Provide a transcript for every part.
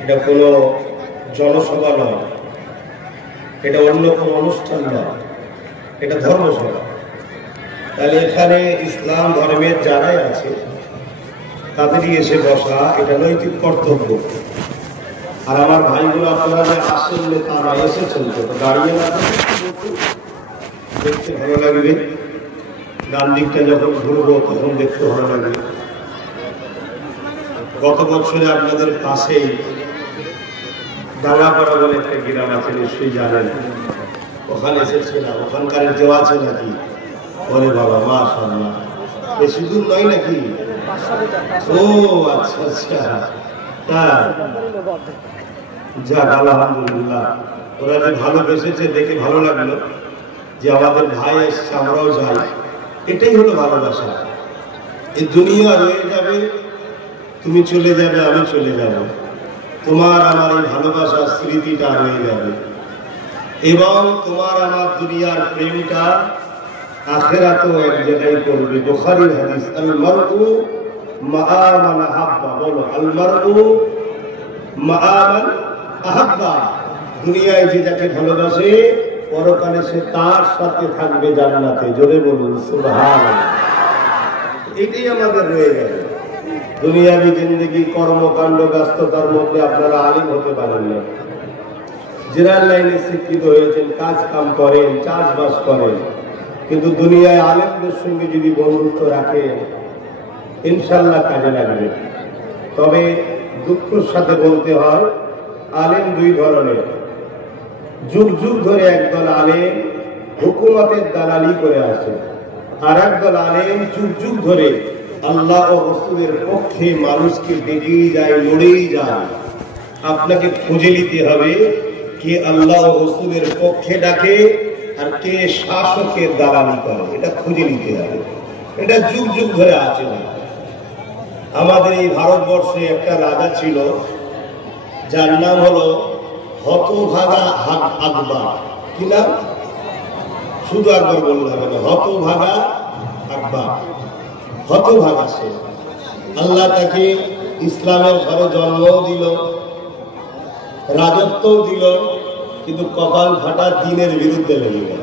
এটা কোনো জনসভা নয়, এটা অন্য কোনো অনুষ্ঠান নয়, এটা ধর্মসভা। তাহলে এখানে ইসলাম ধর্মের যারাই আছে তাদেরই এসে বসা এটা নৈতিক কর্তব্য। আর আমার ভাইগুলো আপনারা যে আসেন তারা এসেছেন তো দাঁড়িয়ে না দেখতে ভালো লাগবে, ডান দিকটা যখন ঘুরবো তখন দেখতে ভালো লাগবে। গত বছরে আপনাদের পাশেই ডাঙ্গাপাড়া বলে একটা গ্রাম আছে, নিশ্চয়ই জানেন, ওখানে এসেছিলাম। ওখানকার দেওয়া আছে নাকি? ওরে বাবা মাশাআল্লাহ, বেশি দূর নয় নাকি? ও আচ্ছা আচ্ছা, তাই যাক আলহামদুলিল্লাহ। ওরা যে ভালোবেসেছে দেখে ভালো লাগলো যে আমাদের ভাই এসছে, আমরাও যাই। এটাই হলো ভালোবাসা। এই দুনিয়া রয়ে যাবে, তুমি চলে যাবে, আমি চলে যাব, তোমার আমার এই ভালোবাসার স্মৃতিটা রয়ে যাবে। এবং তোমার আমার দুনিয়ার প্রেমটা আখিরাতেও এক জায়গায় করবে। বুখারীর হাদিস, আল মারউ মা মান আহাব্বা। বলো, আল মারউ মা মান আহাব্বা। দুনিয়ায় যে যাকে ভালোবাসে পরকালে সে তার সাথে থাকবে জান্নাতে। জোরে বলুন সুবহানাল্লাহ। এটাই আমাদের রয়ে গেল। দুনিয়াবি জিন্দেগি কর্মকাণ্ড ব্যস্ততার মধ্যে আপনারা আলিম হতে পারেন না, জেনারেল লাইনে শিক্ষিত হয়েছেন, কাজ কাম করেন, চাষবাস করেন, কিন্তু দুনিয়ায় আলেমদের সঙ্গে যদি বন্ধুত্ব রাখেন ইনশাল্লাহ কাজে লাগবে। তবে দুঃখের সাথে বলতে হয়, আলেম দুই ধরনের। যুগ যুগ ধরে একদল আলেম হুকুমতের দালালি করে আসে, আর একদল আলেম যুগ যুগ ধরে আল্লাহ ও রাসূলের পক্ষে মানুষকে ডেকেই যায়, লড়েই যায়। আপনাকে খুঁজে নিতে হবে কে আল্লাহ ও রাসূলের পক্ষে ডাকে আর কে শাসকের দালালি করে, এটা খুঁজে নিতে হবে। এটা যুগ যুগ ধরে আছে। আমাদের এই ভারতবর্ষে একটা রাজা ছিল যার নাম হলো হতভাগা আকবর। কি নাম? শুধু আকবর বললে হবে না, হতভাগা আকবর। হতভাগা সে। আল্লাহ তাকে ইসলামের ঘরে জন্মও দিল, রাজত্বও দিল, কিন্তু কপাল ফাটা দ্বীনের বিরুদ্ধে লেগে গেল।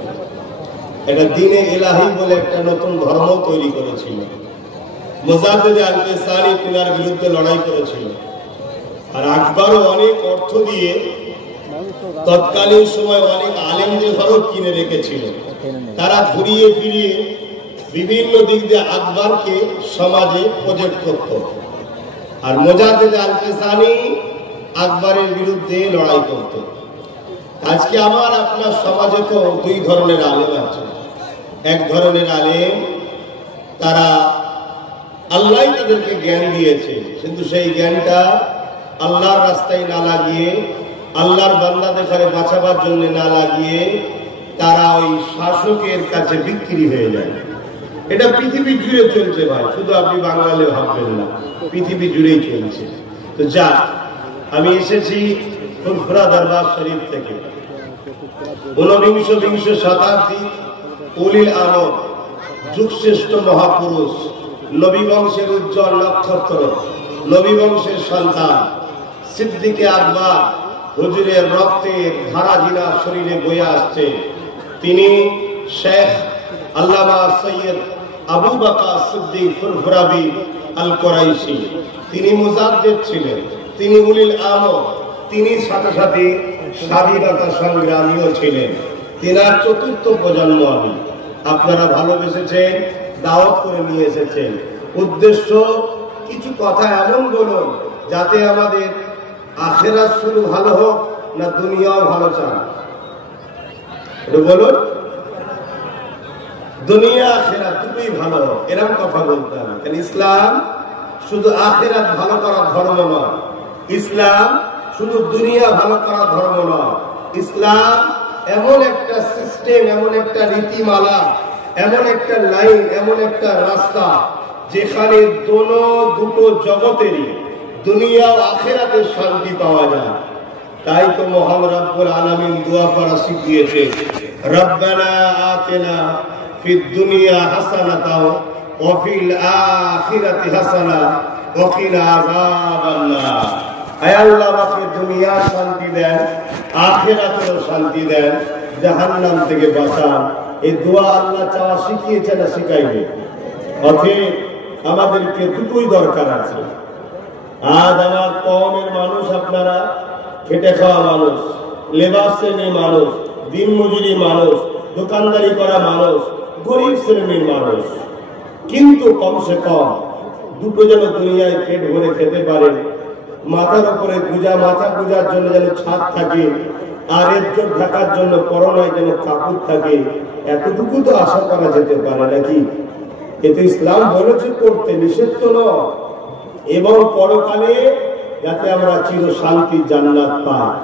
এটা দ্বীনে ইলাহি বলে একটা নতুন ধর্ম তৈরি করেছিল। মুজাদ্দিদ আল-কিসানি তিনার বিরুদ্ধে লড়াই করেছিল। আর আকবরও অনেক অর্থ দিয়ে তৎকালীন সময় অনেক আলেমদের ঘরও কিনে রেখেছিল। তারা ঘুরিয়ে ফিরিয়ে বিভিন্ন দিক দিয়ে আকবরকে সমাজে প্রজেক্ট করত। আর মুজাদ্দিদ আল-কিসানি আকবরের বিরুদ্ধে লড়াই করত। আজকে আমার আপনার সমাজে তো দুই ধরনের আলেম আছে। এক ধরনের আলেম তারা আল্লাহ তাদেরকে জ্ঞান দিয়েছে, কিন্তু সেই জ্ঞানটা আল্লাহর রাস্তায় না লাগিয়ে, আল্লাহর বান্দাদের বাঁচাবার জন্য না লাগিয়ে তারা ওই শাসকের কাছে বিক্রি হয়ে যায়। এটা পৃথিবী জুড়ে চলছে ভাই, শুধু আপনি বাংলাতে ভাববেন না, পৃথিবী জুড়েই চলছে। তো যা, আমি এসেছি ফুরফুরা দরবার শরীফ থেকে। ঊনবিংশ শতাব্দী উলিল আমর, যুগশ্রেষ্ঠ মহাপুরুষ, নবী বংশের উজ্জ্বল নক্ষত্র, নবী বংশের সন্তান সিদ্দিকে আকবর, হুজুরের রক্তের ধারা জিনা শরীরে বয়ে আসছে। তিনি শেখ আল্লামা সৈয়দ আবু বকর সিদ্দিক ফুরফুরাবি আল কুরাইশি। তিনি মুজাদ্দিদ ছিলেন, তিনি উলিল আমর, তিনি সাথে সাথে স্বাধীনতা সংগ্রামীও ছিলেন। তিনার চতুর্থ প্রজন্ম আমি। আপনারা ভালোবেসেছেন, দাওয়াত করে নিয়ে এসেছেন। উদ্দেশ্য কিছু কথা এমন বলুন যাতে আমাদের আখিরাত শুধু ভালো হোক না দুনিয়াও ভালো চান। এটা বলুন, দুনিয়া আখিরাত দুটোই ভালো হোক, এরকম কথা বলতে হবে। কারণ ইসলাম শুধু আখিরাত ভালো করার ধর্ম নয়, ইসলাম শুধু দুনিয়া ভালো করার ধর্ম নয়। ইসলাম এমন একটা সিস্টেম, এমন একটা রীতিমালা, এমন একটা লাইন, এমন একটা রাস্তা যেখানে দুটো জগতেরই, দুনিয়া ও আখিরাতে শান্তি পাওয়া যায়। তাই তো মহান রব্বুল আলামিন দোয়া করা শিখিয়েছে, রব্বানা আতিনা ফিদ দুনিয়া হাসানাতাও ওয়া ফিল আখিরাতি হাসানা ওয়া কিনা আযাবান্নার। আয় আল্লাহ আমাকে দুনিয়ার শান্তি দেন, আখিরাতেও শান্তি দেন, জাহান্নাম থেকে বাঁচান। এই দোয়া আল্লাহ চাওয়া শিখিয়েছে না শিখাইবে? অতএব আমাদেরকে দুটোই দরকার আছে। আজ আমার কওমের মানুষ, আপনারা খেটে খাওয়া মানুষ, লেবার শ্রেণীর মানুষ, দিন মজুরি মানুষ, দোকানদারি করা মানুষ, গরিব শ্রেণীর মানুষ, কিন্তু কমসে কম দুটো যেন দুনিয়ায় পেট ভরে খেতে পারেন, মাথার উপরে মাথা গুজার জন্য যেন ছাদ থাকে, আর ইজ্জত ঢাকার জন্য পরনায় যেন কাপড় থাকে, এতটুকু তো আশা করা যেতে পারে নাকি? কিন্তু ইসলাম বলেছে করতে, নিষেধ তো নয়। এবং পরকালে যাতে আমরা চির শান্তি জান্নাত পাই,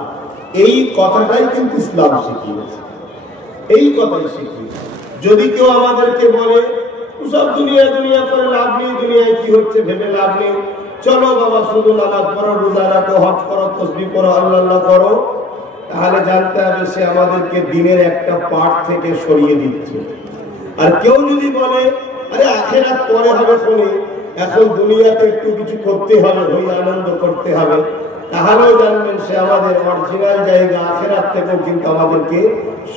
এই কথাটাই কিন্তু ইসলাম শিখিয়েছে, এই কথাই শিখিয়েছে। যদি কেউ আমাদেরকে বলে সব দুনিয়া দুনিয়া করে লাভ নেই, দুনিয়ায় কি হচ্ছে ভেবে লাভ নেই, চলো বাবা শুধু নামাজ পড়ো, রোজা রাখো, হজ করো, তাসবিহ পড়ো, আল্লাহ করো, তাহলে জানতে হবে সে আমাদেরকে দিনের একটা পার্ট থেকে সরিয়ে দিচ্ছে। আর কেউ যদি বলে আরে আখিরাত পরে হবে, শুনে এখন দুনিয়াতে একটু কিছু করতে হবে, হই আনন্দ করতে হবে, তাহলেও জানবেন সে আমাদের অরিজিনাল জায়গা আখিরাত থেকেও কিন্তু আমাদেরকে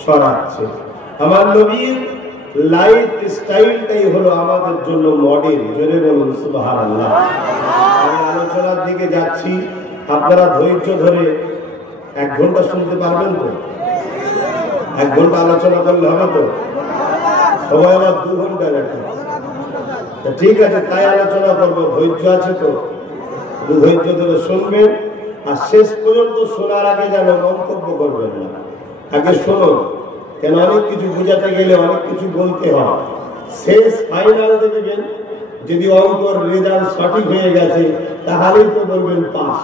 সরাচ্ছে। আমার নবীর লাইফ স্টাইলটাই হলো আমাদের জন্য মডেল। জোরে বলুন সুবহানাল্লাহ। আমি আলোচনার দিকে যাচ্ছি, আপনারা ধৈর্য ধরে 1 ঘন্টা শুনতে পারবেন তো? 1 ঘন্টা আলোচনা করলে হবে তো? সবাই আবার 2 ঘন্টা রাখে, ঠিক আছে তাই আলোচনা করবো। ধৈর্য আছে তো? ধৈর্য ধরে শুনবেন, আর শেষ পর্যন্ত শোনার আগে যেন মন্তব্য করবেন না, আগে শুনুন। কেন অনেক কিছু বোঝাতে গেলে অনেক কিছু বলতে হয়। শেষ ফাইনাল দেখবেন যদি অঙ্কর রেজাল্ট সঠিক হয়ে গেছে তাহলেই তো বলবেন পাস।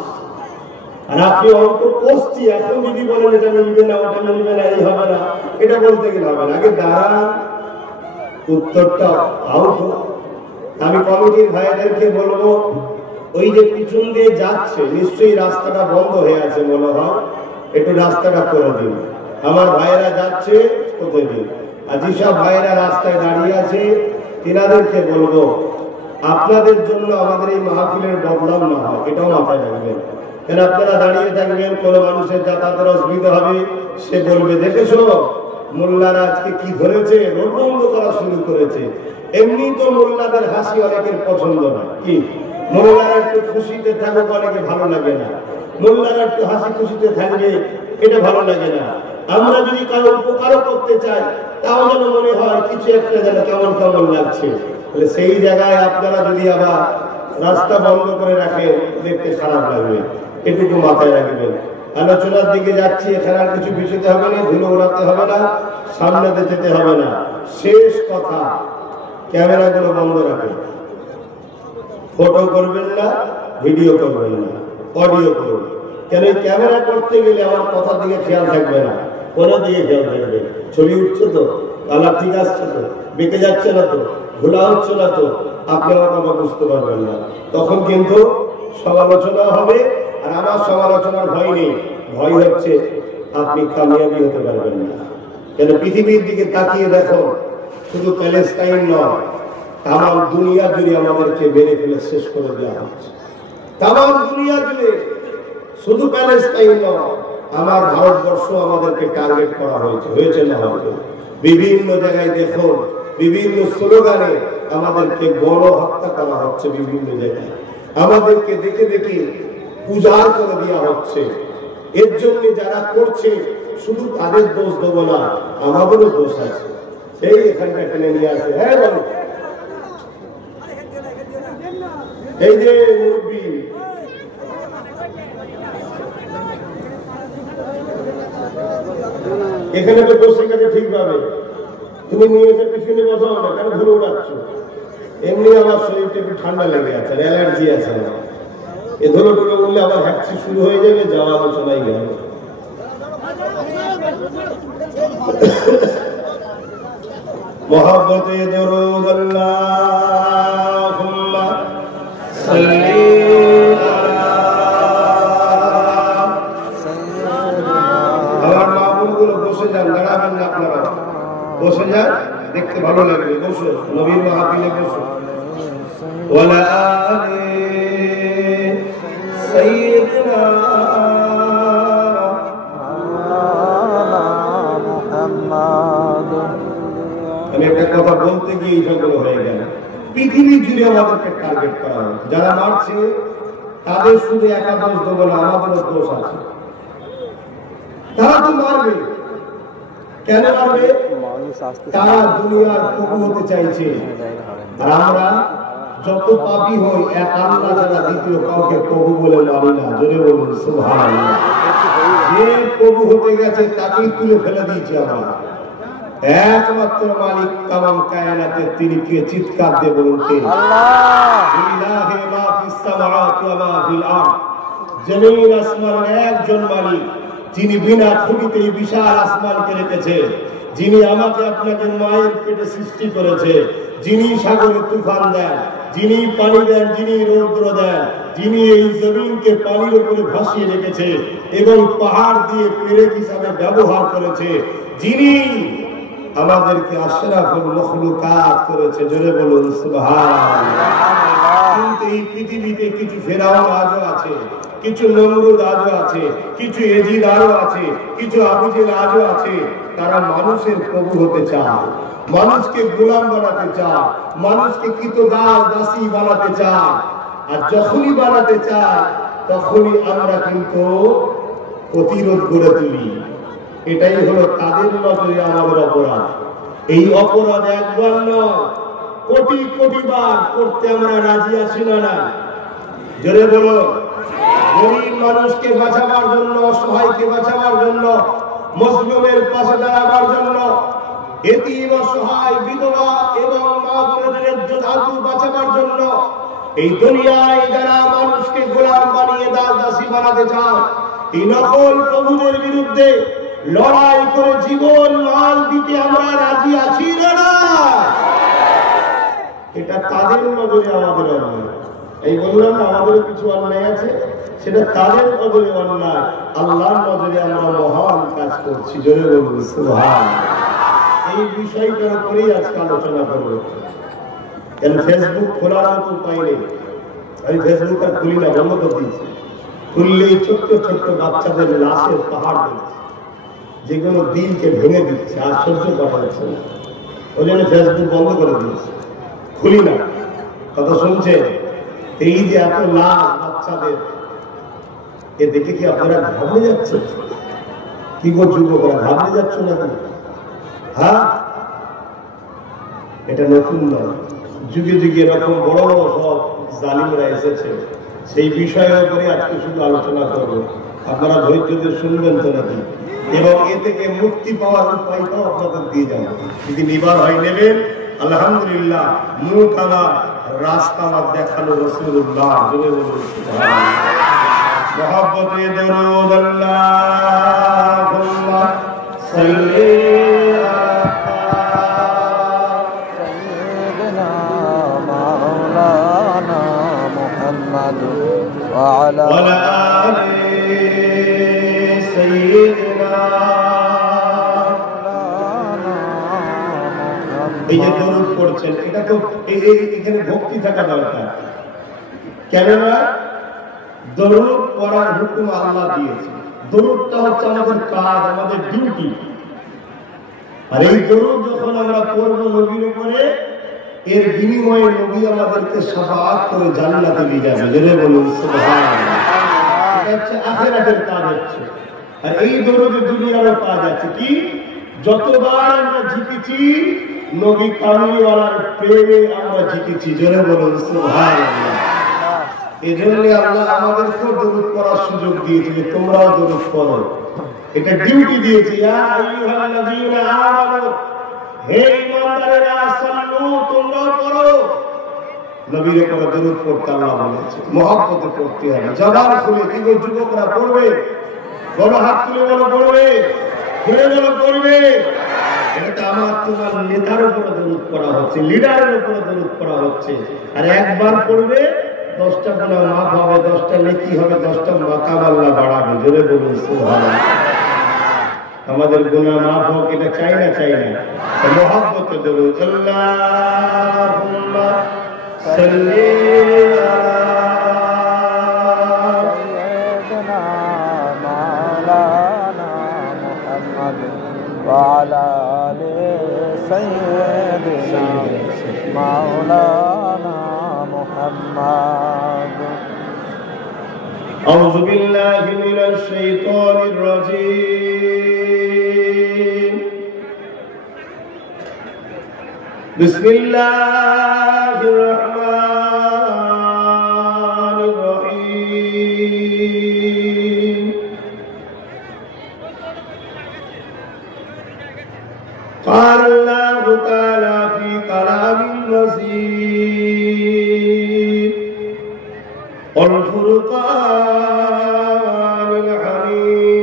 আর আপনি অঙ্ক করছি এখন যদি বলেন এটা মিলবে না, ওটা মিলবে না, এই হবে না, এটা বলতে গেলে হবে না। আগে দাঁড়ান, উত্তরটা আউট। আমি কমিটির ভাইদেরকে বলবো, ওই যে পিছন দিয়ে যাচ্ছে নিশ্চয়ই রাস্তাটা বন্ধ হয়ে আছে মনে হয়, একটু রাস্তাটা করে দিন। আমার ভাইয়েরা যাচ্ছে কোথায় দিন, আর যেসব ভাইয়েরা রাস্তায় দাঁড়িয়ে আছে তিনাদেরকে বলবো আপনাদের জন্য আমাদের এই মাহফিলের বদনাম না হয়, এটাও মাথায় রাখবেন। কেন আপনারা দাঁড়িয়ে থাকবেন, কোনো মানুষের যাতায়াতের অসুবিধা হবে, সে বলবে দেখেছো মোল্লারা আজকে কি ধরেছে, রোড বন্ধ করা শুরু করেছে। এমনি তো মোল্লাদের হাসি অনেকের পছন্দ না, কি মোল্লারা একটু খুশিতে থাকুক অনেকে ভালো লাগে না, মোল্লারা একটু হাসি খুশিতে থাকবে এটা ভালো লাগে না। আমরা যদি কারো উপকারও করতে চাই তাও যেন মনে হয় কিছু একটা যেন কেমন কেমন লাগছে। সেই জায়গায় আপনারা যদি আবার রাস্তা বন্ধ করে রাখেন দেখতে খারাপ লাগবে, এটুকু মাথায় রাখবেন। আলোচনার দিকে যাচ্ছি, এখানে আর কিছু বিষয়তে হবে না, ধুলো উড়াতে হবে না, সামনেতে যেতে হবে না। শেষ কথা, ক্যামেরাগুলো বন্ধ রাখেন, ফটো করবেন না, ভিডিও করবেন না, অডিও করবেন। কেন ক্যামেরা করতে গেলে আমার কথার দিকে খেয়াল থাকবে না, কোনো দিকে খেয়াল থাকবে। ছবি উঠছে তো, কালার ঠিক আসছে তো, বেঁকে যাচ্ছে না তো, ভোলা হচ্ছে না তো, আপনি আমার কথা বুঝতে পারবেন না। তখন কিন্তু সমালোচনা হবে, আর আমার সমালোচনার ভয় নেই, ভয় হচ্ছে আপনি কামিয়াবি হতে পারবেন না। কেন পৃথিবীর দিকে তাকিয়ে দেখো, শুধু প্যালেস্টাইন নয়, তাম দুনিয়া জুড়ে আমাদেরকে মেরে ফেলে শেষ করে দেওয়া হচ্ছে। তাম দুনিয়া জুড়ে, শুধু প্যালেস্টাইন নয়, আমার ভারতবর্ষ আমাদেরকে টার্গেট করা হয়েছে না হয়তো। বিভিন্ন জায়গায় দেখো, বিভিন্ন স্লোগানে আমাদেরকে গণহত্যা করা হচ্ছে, বিভিন্ন জায়গায় আমাদেরকে দেখে দেখে পূজার করে দেওয়া হচ্ছে। এর জন্য যারা করছে শুধু তাদের দোষ দেবো না, আমাদেরও দোষ আছে। সেই এখানটা টেনে নিয়ে আসে, হ্যাঁ বলো, এই যে মুরব্বী, এখানে তো বসে গেছে ঠিকভাবে, তুমি নিয়ে এসে পিছনে বসাও না, কেন ধরে উড়াচ্ছ? এমনি আমার শরীরটা একটু ঠান্ডা লেগে আছে, অ্যালার্জি আছে আমার, এ ধরে ধরে উঠলে আবার হ্যাঁচি শুরু হয়ে যাবে, যাওয়া আলোচনাই গেল। মোহাব্বতে দরুদ আল্লাহুম্মা সাল্লি আলা। আমার মাহবুবগুলো বসে যান, দাঁড়াবেন না আপনারা, বসে যান, দেখতে ভালো লাগবে, বসো, নবীর মাহফিলে বসো। ওয়ালা আলি سيدنا আমি একটা কথা বলতে গিয়ে এইসবগুলো হয়ে গেল। পৃথিবী জুড়ে আমাদেরকে টার্গেট করা হয়, যারা মারছে তাদের শুধু একা দোষ দেবো না, আমাদেরও দোষ আছে। তারা তো মারবে, কেন মারবে? তারা দুনিয়ার প্রভু হতে চাইছে। আর আমরা যত পাপী হই, এক আল্লাহ ছাড়া দ্বিতীয় কাউকে প্রভু বলে মানি না। জোরে বলুন সুবহানাল্লাহ। যে প্রভু হতে গেছে তাকেই তুলে ফেলে দিয়েছি আমরা। একমাত্র মালিক তামাম কায়নাতের, তিনি কে? চিৎকার দিয়ে বলুন কে? আল্লাহ। লিল্লাহি মা ফিস সামাওয়াতি ওয়া মা ফিল আরদ। জমিন আসমানের একজন মালিক, যিনি বিনা খুঁটিতে এই বিশাল আসমানকে রেখেছে, যিনি আমাকে আপনাকে মায়ের পেটে সৃষ্টি করেছে, যিনি সাগরে তুফান দেন, যিনি পানি দেন, যিনি রৌদ্র দেন, যিনি এই জমিনকে পানির উপরে ভাসিয়ে রেখেছে এবং পাহাড় দিয়ে পেরেক হিসাবে ব্যবহার করেছে, যিনি আমাদেরকে আশরাফুল মখলুকাত করেছে। জোরে বলুন সুবহানাল্লাহ। কিন্তু এই পৃথিবীতে কিছু ফেরাউন আজও আছে, কিছু নমরুদ আজও আছে, কিছু এজিদ আরও আছে, কিছু আবু জেহেল আজও আছে। তারা মানুষের প্রভু হতে চায়, মানুষকে গোলাম বানাতে চায়, মানুষকে কৃতদাস দাসী বানাতে চায়। আর যখনই বানাতে চায় তখনই আমরা কিন্তু প্রতিরোধ করে তুলি। এটাই হলো তাদের নজরে আমাদের অপরাধ। এই অপরাধ একবার নয়, কোটি কোটি বার করতে আমরা রাজি আছি না? জোরে বলো। গরিব মানুষকে বাঁচাবার জন্য, অসহায়কে বাঁচাবার জন্য, মজলুমের পাশে দাঁড়াবার জন্য, এতিম অসহায় বিধবা এবং মা বোনদের ইজ্জত বাঁচাবার জন্য এই দুনিয়ায় যারা মানুষকে গোলাম বানিয়ে দাসী বানাতে চায়, এই নকল প্রভুদের বিরুদ্ধে লড়াই করে জীবন মাল দিতে আমরা রাজি আছি না? এটা তাদের নজরে আমাদের অন্যায়। এই বললাম না, আমাদের কিছু অন্যায় আছে, সেটা তাদের নজরে অন্যায়, আল্লাহর নজরে আমরা মহান কাজ করছি। জোরে বলুন সুবহানাল্লাহ। এই বিষয়টার উপরেই আজকে আলোচনা করবো। কেন ফেসবুক খোলার মতো উপায় নেই, আমি ফেসবুক আর খুলি না, বন্ধ করে দিয়েছি। খুললেই ছোট্ট ছোট্ট বাচ্চাদের লাশের পাহাড় দিচ্ছে, যেগুলো দিলকে ভেঙে দিচ্ছে, আর সহ্য করা যাচ্ছে না। ওই জন্য ফেসবুক বন্ধ করে দিয়েছে, খুলি না। কথা শুনছে? এই যে এত লাশ বাচ্চাদের, এ দেখে কি আপনারা ঘাবড়ে যাচ্ছে? কি গো যুবকরা, ঘাবড়ে যাচ্ছ নাকি? হ্যাঁ, এটা নতুন নয়, যুগে যুগে এরকম বড় বড় সব জালিমরা এসেছে। সেই বিষয়ের উপরে আজকে শুধু আলোচনা করবো। আপনারা ধৈর্য দিয়ে শুনবেন তো নাকি? এবং এ থেকে মুক্তি পাওয়ার উপায়টাও আপনাদের দিয়ে যাবো। যদি নিবার হয় নেবেন, আলহামদুলিল্লাহ। মুখ আমার, রাস্তা আমার দেখানো রাসূলুল্লাহ। মহব্বতে দরুদ আল্লাহুম্মা সাল্লি সাইয়্যিদিনা মাওলানা মুহাম্মদ ওয়া আলা আলি সাইয়্যিদিনা। এই যে দরুদ পড়ছেন, এটা তো এখানে ভক্তি থাকা দরকার। কেননা দরুদ পড়ার হুকুম আল্লাহ দিয়েছে। দরুদটা হচ্ছে আমাদের কাজ, আমাদের ডিউটি। আর এই দরুদ যখন আমরা পড়বো নবীর উপরে, এর বিনিময়ে নবী আমাদেরকে শাফাআত করে জান্নাতে নিয়ে যাবে। জেনে বলুন সুবহানাল্লাহ। এটা হচ্ছে আখিরাতের কাজ হচ্ছে। আর এই দরুদে দুনিয়ারও কাজ আছে। কি? যতবার আমরা জিতেছি নবী কামলিওয়ালার প্রেমে আমরা জিতেছি। জোরে বলুন সুবহানাল্লাহ। এই জন্য আল্লাহ আমাদেরকেও দরুদ পড়ার সুযোগ দিয়েছে যে তোমরাও দরুদ পড়ো। এটা ডিউটি দিয়েছে। ইয়া আইয়ুহাল্লাযীনা আমানু, হে ঈমানদারেরা, সাল্লু, তোমরাও পড়ো। নবীর উপর দরুদ পড়তে আল্লাহ বলেছে, মহব্বতে পড়তে হবে। জবান খুলে কি গো যুবকরা পড়বে? বড় হাত তুলে বলো পড়বে, খুলে বলো পড়বে। এটা আমার তোমার নেতার উপর দরুদ পড়া হচ্ছে, লিডারের উপর দরুদ পড়া হচ্ছে। আর একবার পড়বে 10টা গুনাহ মাফ হবে, 10টা নেকি হবে, 10টা মাকাম আল্লাহ বাড়াবে। জোরে বলুন সুবহানাল্লাহ। আমাদের গুনাহ মাফ হোক, এটা চাই না? চাই না? মহব্বতে দরুদ আল্লাহুম্মা সাল্লি আলা مولانا محمد وعلى آل سيدنا مولانا محمد. أعوذ بالله من الشيطان الرجيم. بسم الله الرحمن الرحيم. قال الله تعالى في كلام المجيد والفرقان الحميد.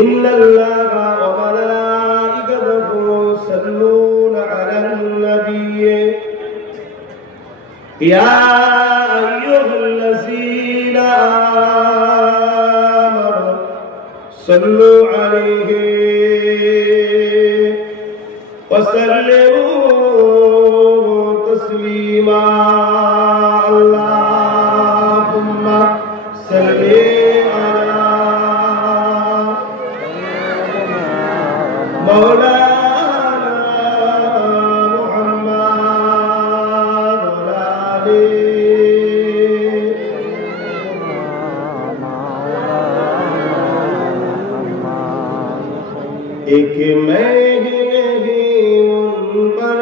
إن الله وملائكته يصلون على النبي يا أيها الذين آمنوا صلوا عليه وسلموا تسليما. اللهم صل على مولانا محمد وعلى آله. एक मैं ही नहीं उन पर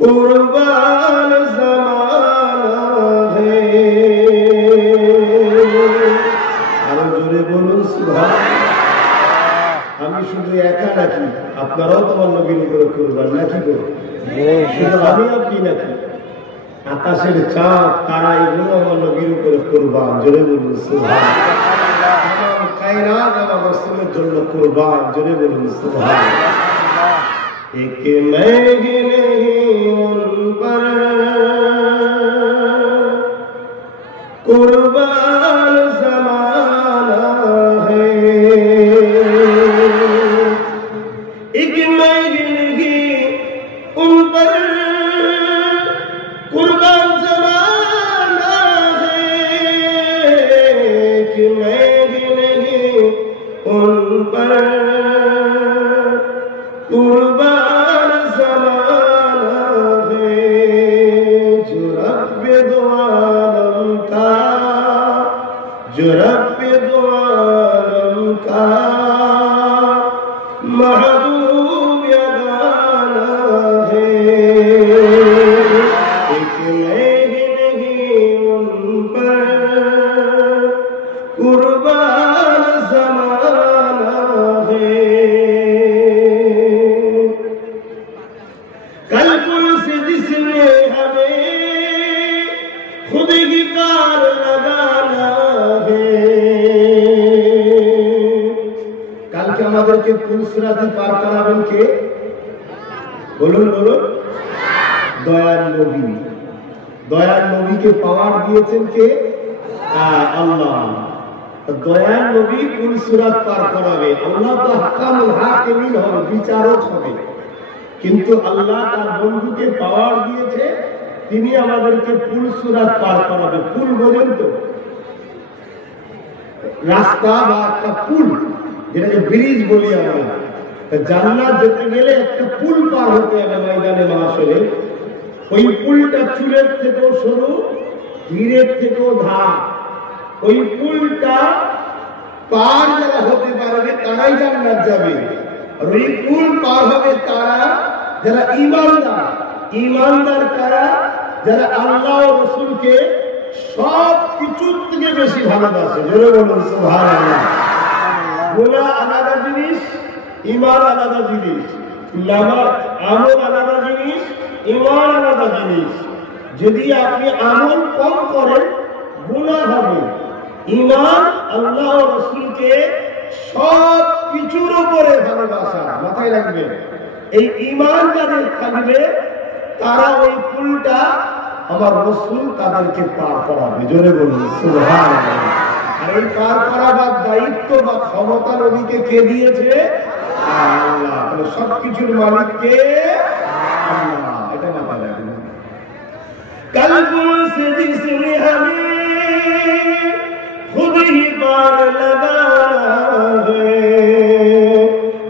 कुर्बान ज़माना है। আরো জোরে বলুন সুবহানাল্লাহ। আমি শুধু একা নাকি? আপনারাও তোমার নবীর উপরে কুরবান নাকি গো? শুধু আমি আপনি নাকি? আকাশের চাঁদ তারা এগুলো আমার নবীর উপরে কুরবান। জোরে বলুন সুবহানাল্লাহ। তামাম কায়নাত আমার রাসূলের জন্য কুরবান। জোরে বলুন সুবহানাল্লাহ। एक मैं ही नहीं उन पर कुर्बान ज़माना है। एक मैं ही नहीं उन पर कुर्बान ज़माना है। एक मैं ही नहीं उन पर कुर्बान ज़माना है। जो रब्बे दो आलम का, जो रब्बे दो आलम का महबूब यगाना है। एक मैं ही नहीं उन पर कुर्बान ज़माना है। कल पुल से जिसने हमें खुद ही पार लगाना है। कल के আমাদেরকে পুলসিরাতে পার করাবেন কে? বলুন বলুন। দয়াল নবী। দয়াল নবীকে পাওয়ার দিয়েছেন কে? আল্লাহ। দয়াল নবী পুলসিরাত পার করাবে। আল্লাহ তো হাকামুল হাকিমিন হবে, বিচারক হবে। কিন্তু আল্লাহ তার বন্ধুকে পাওয়ার দিয়েছে, তিনি আমাদেরকে পুলসিরাত পার করাবে। পুল বোঝেন তো? রাস্তা বা একটা পুল, যেটাকে ব্রিজ বলি আমরা। জান্নাত যেতে গেলে একটা পুল পার হতে হবে ময়দানে মাশরে। ওই পুলটা চুলের থেকেও সরু, হীরের থেকেও ধার। ওই পুলটা পার যারা হতে পারবে তারাই জান্নাত যাবে। আর ওই পুল পার হবে তারা যারা ঈমানদার। ঈমানদার তারা যারা আল্লাহ ও রাসূলকে সব কিছুর থেকে বেশি ভালোবাসে। জোরে বলুন সুবহানাল্লাহ। গুনাহ আলাদা জিনিস, ঈমান আলাদা জিনিস। নামাজ আমল আলাদা জিনিস, ঈমান আলাদা জিনিস। যদি আপনি আমল কম করেন গুনাহ হবে। ঈমান আল্লাহ ও রাসূলকে সব কিছুর উপরে ভালোবাসা, মাথায় রাখবেন। এই ঈমান যাদের থাকবে তারা ওই পুলটা আমার রাসূল তাদেরকে পার করাবে। জোরে বলুন সুবহানাল্লাহ। আর এই পার করাবার দায়িত্ব বা ক্ষমতা নবীকে কে দিয়েছে? আল্লাহ। তাহলে সবকিছুর মালিক কে? আল্লাহ। এটা से जिसमें हमें खुद ही पार लगाना है,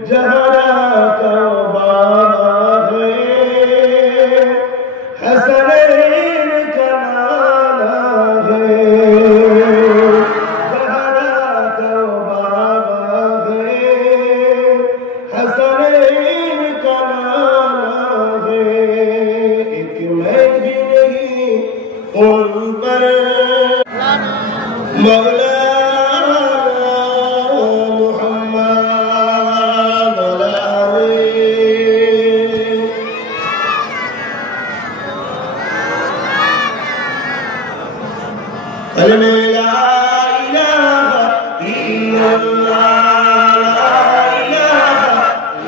जहरा का बाबा है, हसनैन का नाना है, जहरा का बाबा है, हसनैन का नाना है। एक मैं भी नहीं उन पर मौलाना मुहम्मद कलमे ला इलाहा इल्लल्लाह, ला इलाहा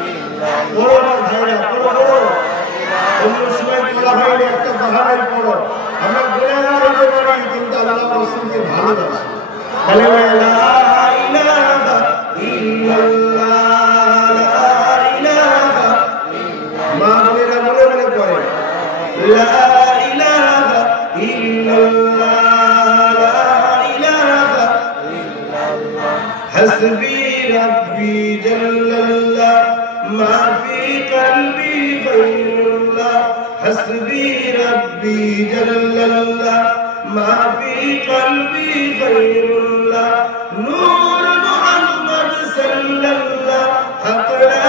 इल्लल्लाह। बोलो भाईरा, बोलो অন্য সময় বলা হয়নি একটা বাহানায় পড়ো। আমরা গুনাহগার হতে পারি কিন্তু আল্লাহ রাসূলকে ভালোবাসি। কালেমা লা ইলাহা ইল্লাল্লাহ, লা ইলাহা ইল্লাল্লাহ। মা বোনেরা মনে মনে পড়ে লা ইলাহা ইল্লাল্লাহ, লা ইলাহা ইল্লাল্লাহ। হাসবি রাব্বি জাল্লাল্লাহ, মা ফি কলবি গায়রুল্লাহ। হাসবি রাব্বি জাল্লাল্লাহ, মা ফি কলবি গায়রুল্লাহ। নূর মুহাম্মদ সাল্লাল্লাহ, হক লা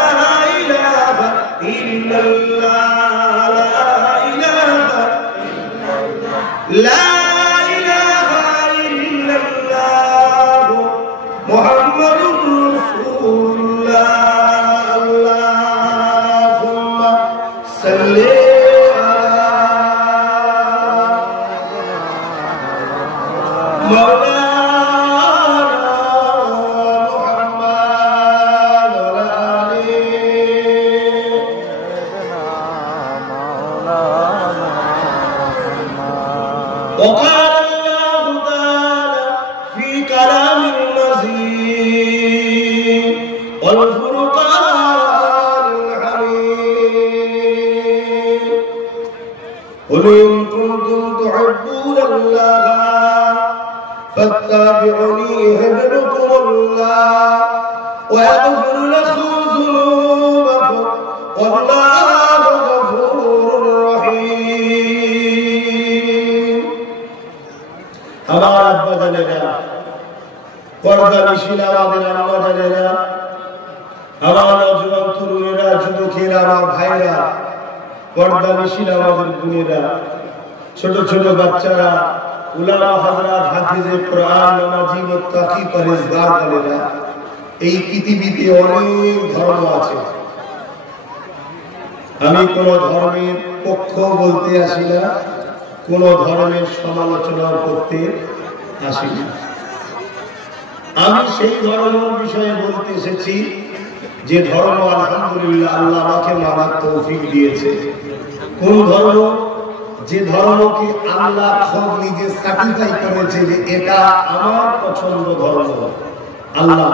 ইলাহা ইল্লাল্লাহ, লা ইলাহা ইল্লাল্লাহ, লা ইলাহা ইল্লাল্লাহ মুহাম্মাদুর রাসূলুল্লাহ। আল্লাহুম্মা সাল্লি وقال الله تعالى في كلام المزيد والفرقان الحميد قل إن كنتم تحبون الله فاتبعوني يحببكم الله ويغفر لكم ذنوبكم والله غفور رحيم। আমার আব্বা জানেরা, পর্দা নিশিনা আমাদের আম্মা জানেরা, আমার নওজোয়ান তরুণেরা, যুবকেরা, আমার ভাইরা, পর্দা নিশিনা আমাদের বোনেরা, ছোট ছোট বাচ্চারা, উলামা হযরত, হাফিজে কোরআন, নামাজি, মুত্তাকি, পরহেজগার জানেরা। এই পৃথিবীতে অনেক ধর্ম আছে। আমি কোন ধর্মের পক্ষ বলতে আসি না, কোন ধর্মের সমালোচনা করতে আসি না। আমি সেই ধর্মের বিষয়ে বলতে এসেছি যে ধর্ম আলহামদুলিল্লাহ আল্লাহ আমাকে মানার তৌফিক দিয়েছে। কোন ধর্ম? যে ধর্মকে আল্লাহ খোদ নিজে সার্টিফাই করেছে যে এটা আমার পছন্দ ধর্ম। আল্লাহ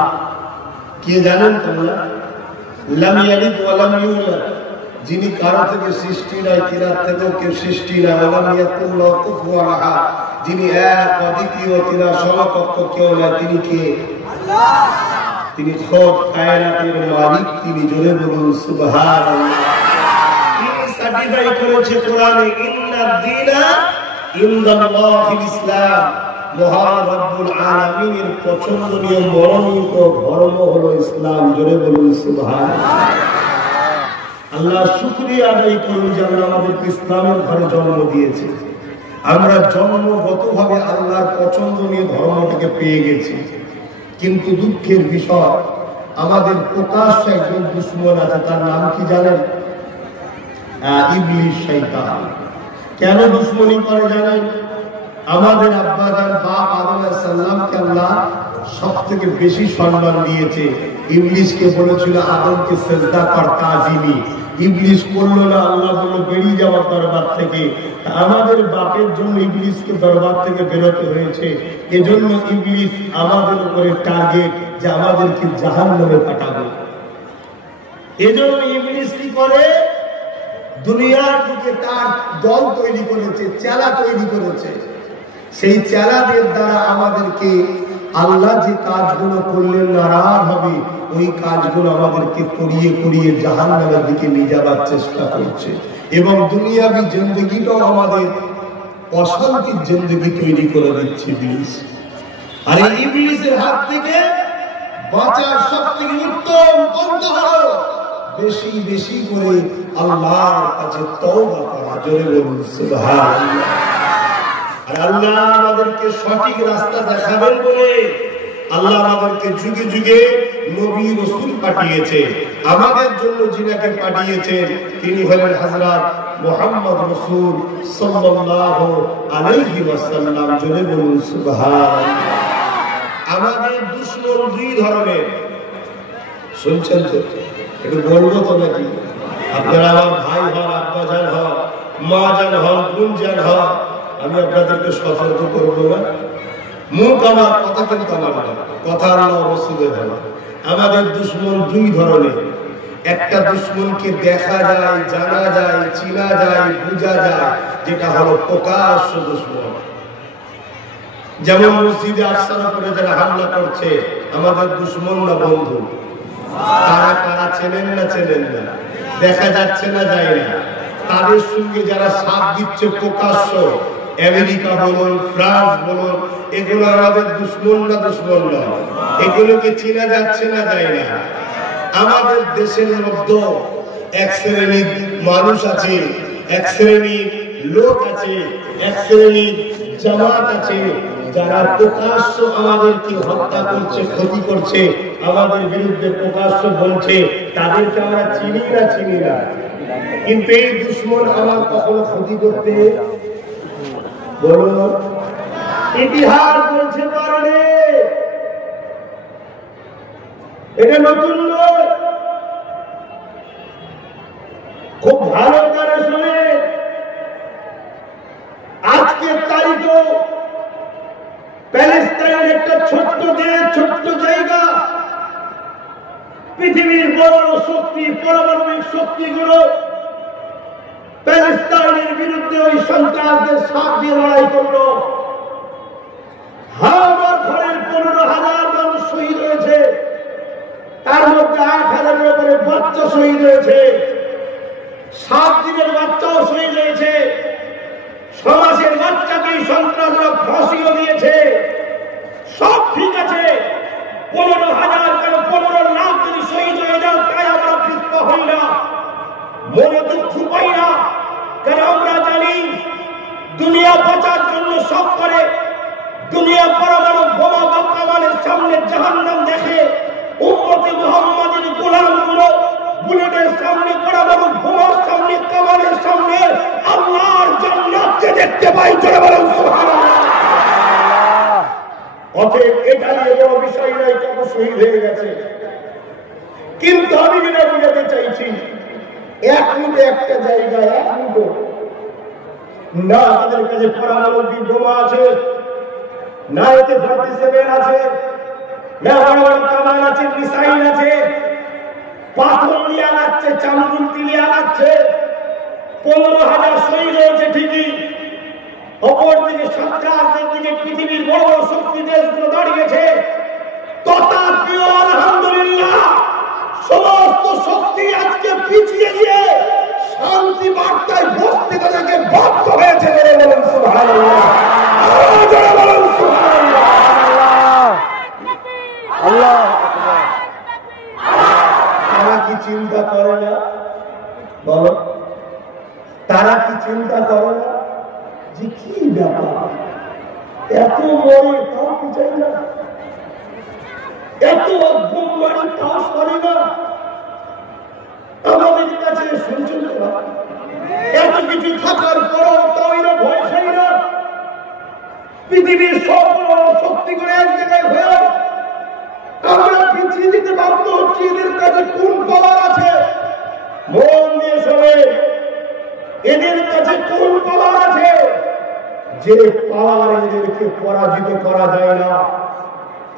কে জানেন তোমরা? লাম ইয়ালিদ ওয়া লাম ইউলাদ, যিনি কারো থেকে সৃষ্টি নয়, তিনার থেকেও কেউ সৃষ্টি নয়। ওয়া লাম ইয়াকুল লাহু কুফুওয়ান আহাদ, যিনি এক অদ্বিতীয়, তিনার সমকক্ষ কেউ নয়। তিনি কে? আল্লাহ। তিনি খোদ কায়নাতের মালিক। তিনি জোরে বলুন সুবহানাল্লাহ। তিনি সার্টিফাই করেছে কোরআনে, ইন্নাদ দীনা ইনদাল্লাহিল ইসলাম, মহান রব্বুল আলামিনের পছন্দনীয় মনোনীত ধর্ম হলো ইসলাম। জোরে বলুন সুবহানাল্লাহ। আল্লাহ শুকরিয়া আদায় করুন যে আল্লাহ আমাদেরকে ইসলামের ঘরে জন্ম দিয়েছে। আমরা জন্মগতভাবে আল্লাহর পছন্দনীয় ধর্মটাকে পেয়ে গেছি। কিন্তু দুঃখের বিষয়, আমাদের প্রকাশ্য একজন দুশমন আছে। তার নাম কি জানেন? ইবলিস, শয়তান। কেন দুশমনি করে জানেন? আমাদের আব্বাজান বাপ আদম আলাইহিস সালামকে আল্লাহ সবথেকে বেশি সম্মান দিয়েছে। ইবলিসকে বলেছিল আদমকে সিজদা কর, তাজিমি। ইবলিস করলো না। আল্লাহ বলল বেরিয়ে যাওয়ার দরবার থেকে। আমাদের বাপের জন্য ইবলিসকে দরবার থেকে বেরোতে হয়েছে। এজন্য ইবলিস আমাদের উপরে টার্গেট যে আমাদেরকে জাহান্নামে পাঠাবে। এজন্য ইবলিস কি করে? দুনিয়া থেকে তার দল তৈরি করেছে, চেলা তৈরি করেছে। সেই চেলাদের দ্বারা আমাদেরকে আল্লাহ যে কাজগুলো করলে নারাজ হবে ওই কাজগুলো আমাদেরকে করিয়ে করিয়ে জাহান্নামের দিকে নিয়ে যাবার চেষ্টা করছে, এবং দুনিয়াবি জিন্দেগিটাও আমাদের অশান্তির জিন্দেগি তৈরি করে দিচ্ছে ইবলিস। আর এই ইবলিসের হাত থেকে বাঁচার সবথেকে উত্তম পন্থা হলো বেশি বেশি করে আল্লাহর কাছে তওবা করা। জোরে বলুন সুবহানাল্লাহ। আর আল্লাহ আমাদেরকে সঠিক রাস্তা দেখাবেন বলে আল্লাহ আমাদেরকে যুগে যুগে নবী রাসূল পাঠিয়েছে। আমাদের জন্য যিনাকে পাঠিয়েছেন তিনি হলেন হযরত মুহাম্মদ রাসূল সাল্লাল্লাহু আলাইহি ওয়াসাল্লাম। জোরে বলুন সুবহানাল্লাহ। আমাদের দুশমন দুই ধরনের, শুনছেন তো? একটু বলবো তো নাকি? আপনারা আমার ভাই হন, আব্বা জান হন, মা জান হন, বোন জান হন, আমি আপনাদেরকে সতর্ক করবো না। মুখ আমার, কথা কিন্তু আমার না, কথা আল্লাহ রাসূলের না। আমাদের দুশমন দুই ধরনের। একটা দুশমনকে দেখা যায়, জানা যায়, চিনা যায়, বোঝা যায়, যেটা হলো প্রকাশ্য দুশমন। যেমন মসজিদে আকসার উপরে যারা হামলা করছে আমাদের দুশমন না বন্ধু? তারা কারা চেনেন না চেনেন না? দেখা যাচ্ছে না যায় না? তাদের সঙ্গে যারা সাথ দিচ্ছে প্রকাশ্য, আমেরিকা বলুন, ফ্রান্স বলুন, এগুলো আমাদের দুশমন না দুশমন না? এগুলোকে চেনা যাচ্ছে না যায় না? আমাদের দেশের মধ্যে এক শ্রেণীর মানুষ আছে, এক শ্রেণীর লোক আছে, এক শ্রেণীর জামাত আছে যারা প্রকাশ্য আমাদেরকে হত্যা করছে, ক্ষতি করছে, আমাদের বিরুদ্ধে প্রকাশ্য বলছে। তাদেরকে আমরা চিনি না চিনি না, কিন্তু এই দুশমন আমার কখনো ক্ষতি করতে বলুন ইতিহাস বলছে পারে। এটা নতুন নয়, খুব ভালো করে শুনে। আজকের তারিখে প্যালেস্টাইন একটা ছোট্ট দেশ, ছোট্ট জায়গা, পৃথিবীর বড় শক্তি, পারমাণবিক শক্তিগুলো প্যালেস্টাইনের বিরুদ্ধে ওই সন্ত্রাসদের সাথ দিয়ে লড়াই করলো। হাওড়া ঘরের 15,000 মানুষ শহীদ হয়েছে, তার মধ্যে 8,000-এর উপরে বাচ্চা শহীদ হয়েছে, 7 দিনের বাচ্চাও শহীদ হয়েছে। সমাজের বাচ্চাকে সন্ত্রাসরা ফাঁসিও দিয়েছে। সব ঠিক আছে, 15,000 কেন 15 লাখ যদি শহীদ হয়ে যাও তাই আমরা পিছপা হই না, মনে দুঃখ পাই না। কারণ আমরা জানি দুনিয়া বাঁচার জন্য সব করে। দুনিয়া পরমাণু বোমা বা কামানের সামনে জাহান্নাম দেখে, উম্মতে মুহাম্মাদের গোলামগুলো বুলেটের সামনে, পরমাণু বোমার সামনে, কামানের সামনে আল্লাহর জান্নাতকে দেখতে পাই। জোরে বলুন সুবহানাল্লাহ। অতএব এটা নিয়ে বড় বিষয় নয় কত শহীদ হয়ে গেছে, কিন্তু আমি যেটা বোঝাতে চাইছি, এক মিনিটে একটা জায়গায়, এক মিনিটে না তাদের কাছে পারমাণবিক বোমা আছে, না এতে 47 আছে, না বড় বড় কামান আছে, মিসাইল আছে, পাথর নিয়ে লাগছে, চামড়ি নিয়ে লাগছে। 15,000 শহীদ হয়েছে ঠিকই, অপরদিকে সন্ত্রাসদের দিকে পৃথিবীর বড় বড় শক্তি দেশগুলো দাঁড়িয়েছে। তথাপিও আলহামদুলিল্লাহ সমস্ত শক্তি আজকে পিছিয়ে গিয়ে শান্তি বার্তায় বসতে তাদেরকে বাধ্য হয়েছে। বলুন সুবহানাল্লাহ, বলুন সুবহানাল্লাহ। আল্লাহ তারা কি চিন্তা করে না? বলো, তারা কি চিন্তা করে না যে কি ব্যাপার, এত মরে তাও কি চাই না, এত বোম মারি তাও সরে না? আমাদের কাছে শুনছেন না, এত কিছু থাকার পরও তাও এরা ভয় খাই না। পৃথিবীর সব শক্তি করে এক জায়গায় হয়ে আমরা পিছিয়ে দিতে বাধ্য হচ্ছি। এদের কাছে কোন পাওয়ার আছে? মন দিয়ে শোনে, এদের কাছে কোন পাওয়ার আছে? যে পাওয়ার এদেরকে পরাজিত করা যায় না।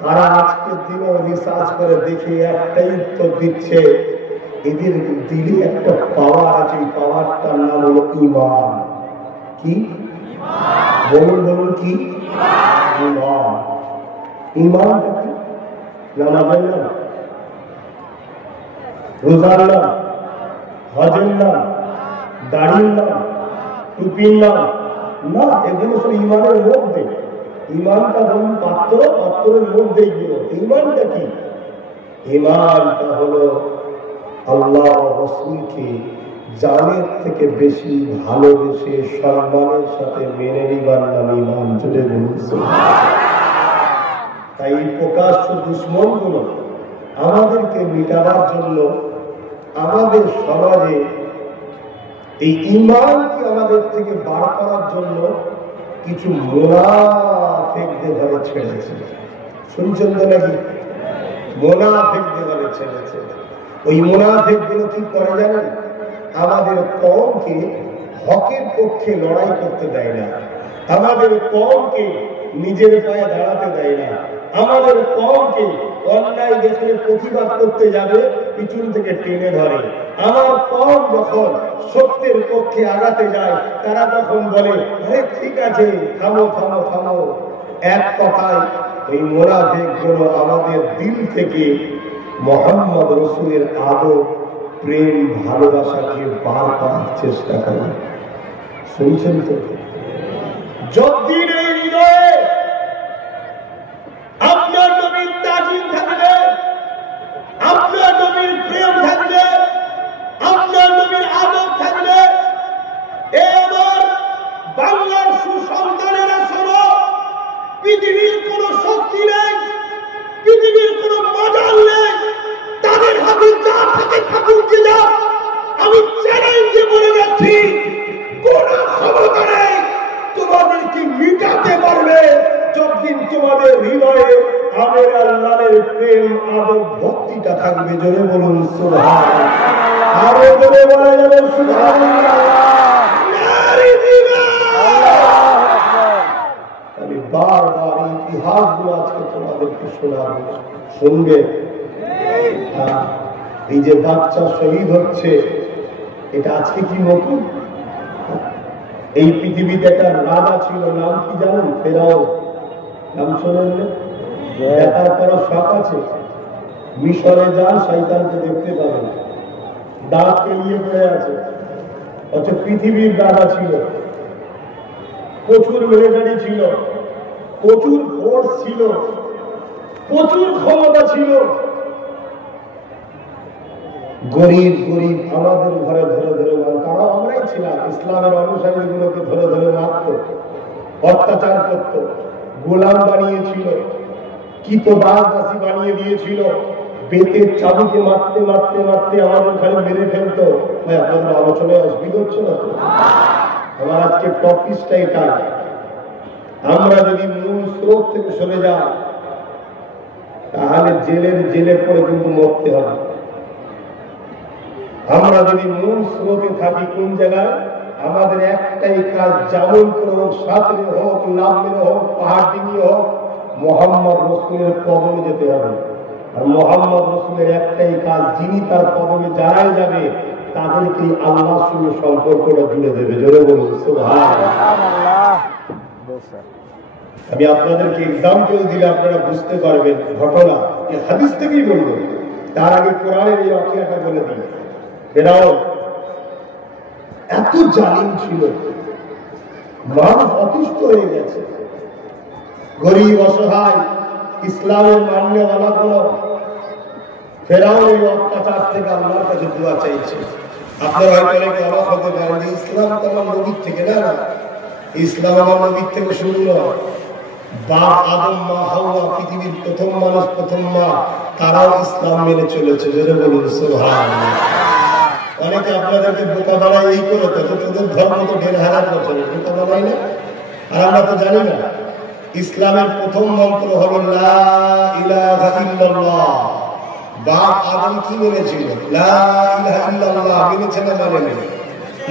তারা আজকের দিনও রিসার্চ করে দেখে একটাই উত্তর দিচ্ছে, এদের দিলে একটা পাওয়ার আছে, এই পাওয়ারটার নাম হলো ঈমান। কি? বলুন বলুন কি? ঈমান। ঈমানটা কি? নামাজের নাম, রোজার নাম, হজের নাম, দাড়ির নাম, টুপির নাম না, এগুলো সব ঈমানের মধ্যে। ঈমানটা বলুন পাত্র, পাত্রের মধ্যে এগুলো। ঈমানটা কি? ঈমানটা হলো আল্লাহ রাসূলকে জানের থেকে বেশি ভালোবেসে সম্মানের সাথে মেনে নিবার নাম ঈমান। জুড়ে বলুন সুবহানাল্লাহ। তাই প্রকাশ্য দুশ্মনগুলো আমাদেরকে মিটাবার জন্য আমাদের সমাজে এই ঈমানকে আমাদের থেকে বার করার জন্য কিছু মুনাফিকদের ঘরে ছেড়েছে। শুনছেন তো নাকি? মুনাফিকদের ঘরে ছেড়েছে। ওই মুনাফিকগুলো কি করে জানেন? আমাদের কওমকে হকের পক্ষে লড়াই করতে দেয় না, আমাদের কওমকে নিজের পায়ে দাঁড়াতে দেয় না, আমাদের কওমকে অন্যায় দেখলে প্রতিবাদ করতে যাবে পিছন থেকে টেনে ধরে। আমার কওম যখন সত্যের পক্ষে আগাতে যায় তারা তখন বলে, আরে ঠিক আছে, থামো থামো থামো। এক কথায় এই মুনাফিকগুলো আমাদের দিল থেকে মুহাম্মদ রাসূলের আদব, প্রেম, ভালোবাসাকে বার করার চেষ্টা করে। শুনছেন তো? যতদিন এই হৃদয়ে আপনার নবীর তাজিম থাকবে, আপনার নবীর প্রেম থাকবে, আপনার নবীর আদব থাকবে, এ আমার বাংলার সুসন্তানেরা শোনো, পৃথিবীর কোন শক্তি নেই, পৃথিবীর কোন মজার নেই, তাদের হাতে যা থাকে থাকুক কিনা, আমি চ্যালেঞ্জে বলে যাচ্ছি, কোন ক্ষমতা নেই তোমাদেরকে মিটাতে পারবে যতদিন তোমাদের হৃদয়ে আমের আল্লাহর প্রেম, আদব, ভক্তিটা থাকবে। জোরে বলুন সুবহানাল্লাহ। আরো জোরে বলা যাবে সুবহানাল্লাহ। আমি বারবার ইতিহাসগুলো আজকে তোমাদেরকে শোনাবো, শুনবে। এই যে বাচ্চা শহীদ হচ্ছে, এটা আজকে কি নতুন? এই পৃথিবীতে একটা রাজা ছিল, নাম কি জানেন? ফেরাউন। নাম শোনেন? দেখার পরও শখ আছে? মিশরে যান, শয়তানকে দেখতে পাবেন, দাঁত পেরিয়ে পড়ে আছে। অথচ পৃথিবীর রাজা ছিল, প্রচুর মিলিটারি ছিল, প্রচুর ফোর্স ছিল, প্রচুর ক্ষমতা ছিল। গরিব গরিব আমাদের ঘরে ধরে ধরে তারা, আমরাই ছিলাম, ইসলামের অনুসারী গুলোকে ধরে ধরে মারত, অত্যাচার করত, গোলাম বানিয়েছিল, কিতবাসী বানিয়ে দিয়েছিল, বেতের চাবুকে মারতে মারতে মারতে আমাদের ঘরে মেরে ফেলতো। ভাই আপনাদের আলোচনায় অসুবিধা হচ্ছে না তো? আমার আজকে টপিকটা এটা। আমরা যদি মূল স্রোত থেকে সরে যাই তাহলে জেলে পড়ে কিন্তু মরতে হবে। আমরা যদি মূল স্রোতে থাকি কোন জায়গায়, আমাদের একটাই কাজ, যেমন করে হোক, সাঁতরে হোক, নামলে হোক, পাহাড় ডিঙিয়ে হোক, মুহাম্মদ রাসূলের কদমে যেতে হবে। আর মুহাম্মদ রাসূলের একটাই কাজ, যিনি তার কদমে যারাই যাবে তাদেরকে আল্লাহর সঙ্গে সম্পর্কটা জুড়ে দেবে। জোরে বলুন সুবহানাল্লাহ। আমি আপনাদেরকে এক্সাম্পল দিলে আপনারা বুঝতে পারবেন ঘটনা, এই হাদিস থেকেই বলবো। তার আগে কোরআনের এই ওয়াকিয়াটা বলে দিই। ফেরাউন এত জালিম ছিল, মানুষ অতিষ্ঠ হয়ে গেছে, গরিব অসহায় ইসলামের মান্যওয়ালা কোন ফেরাউনের অত্যাচার থেকে আল্লাহর কাছে দোয়া চাইছে। আপনারা হয়তো অনেকে অবাক হতে পারেন যে ইসলাম তো আমার নবীর থেকে, না না, ইসলাম আমার নবীর থেকে শুরু নয়। বাপ আদম, মা হাওয়া, পৃথিবীর প্রথম মানুষ, প্রথম মা, তারাও ইসলাম মেনে চলেছে। জোরে বলুন সুবহানাল্লাহ। অনেকে আপনাদেরকে বোকা বানায় এই করে, তোদের ধর্ম তো ১,৫০০ বছরের, বোকা বানায় না। আর আমরা তো জানি না ইসলামের প্রথম মন্ত্র হলো লা ইলাহা ইল্লাল্লাহ। বাপ আদম কি মেনেছিল? লা ইলাহা ইল্লাল্লাহ মেনেছে না? মানে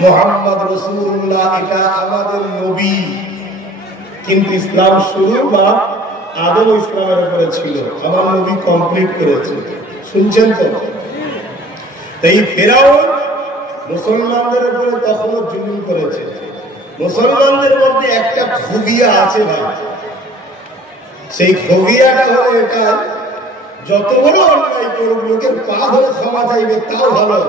মুহাম্মদ রাসূলুল্লাহ, এটা আমাদের নবী। কিন্তু ইসলাম শুরু বা আদম ইসলামের উপরে ছিল, আমার নবী কমপ্লিট করেছে। শুনছেন তো? এই ফেরাউন মুসলমানদের উপরে তখনও জুলুম করেছে। মুসলমানদের মধ্যে একটা খুবিয়া আছে ভাই, সেই খুবিয়াটা হলো এটা, যত বড় অন্যায় করুক লোকের পা ধরে ক্ষমা চাইবে তাও ভালো,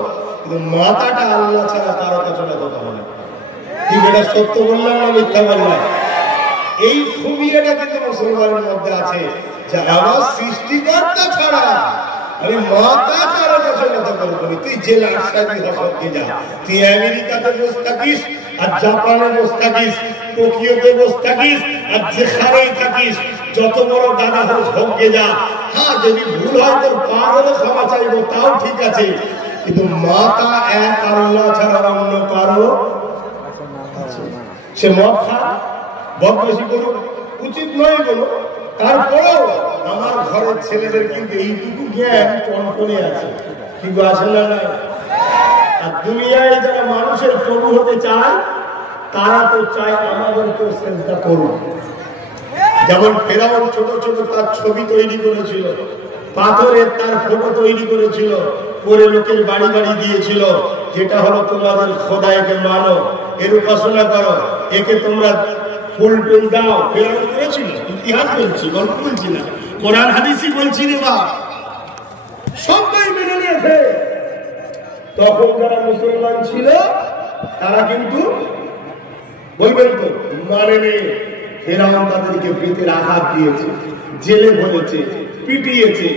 কিন্তু মাথাটা আল্লাহ ছাড়া কারো কাছে না কথা বলে। ঠিক এটা সত্য বললাম না মিথ্যা বললাম? এই খুবিয়াটা কিন্তু মুসলমানের মধ্যে আছে যে আমার সৃষ্টিকর্তা ছাড়া আমি মাথা কারো কাছে কথা বলবো না। তুই জেলা আসামি হসকে যা, তুই আমেরিকাতে বসে থাকিস আর জাপানে বসে থাকিস, টোকিওতে বসে থাকিস আর যেখানেই থাকিস, যত বড় দাদা হোক হকে যা। হ্যাঁ, যদি ভুল হয় তোর পা ধরে ক্ষমা চাইবো তাও ঠিক আছে, কিন্তু মাতা এক আল্লাহ ছাড়া অন্য কারো। সে মদ খা, বদমাশি করুক, উচিত নয় বলো, তারপরেও আমার ঘরের ছেলেদের কিন্তু এইটুকু জ্ঞান টনটনে আছে, কিন্তু আছে না? আর দুনিয়ায় যারা মানুষের প্রভু হতে চায় তারা তো চায় আমাদেরকেও চেষ্টা করুক। যেমন ফেরাউন ছোট ছোট তার ছবি তৈরি করেছিল, পাথরের তার ফটো তৈরি করেছিল, করে লোকের বাড়ি বাড়ি দিয়েছিল, যেটা হলো তোমাদের খোদাইকে মানো, এর উপাসনা করো, একে তোমরা ফুল টুল দাও। ফেরাউন করেছিল, ইতিহাস বলছি, গল্প বলছি না, কোরআন হাদিসই বলছি রে বা, সবাই মেনে নিয়েছে। তখন যারা মুসলমান ছিল তারা কিন্তু বলবেন তো মানেনি। ফেরাউন তাদেরকে পেটের আঘাত দিয়েছে, জেলে ভরেছে, পিটিয়েছে,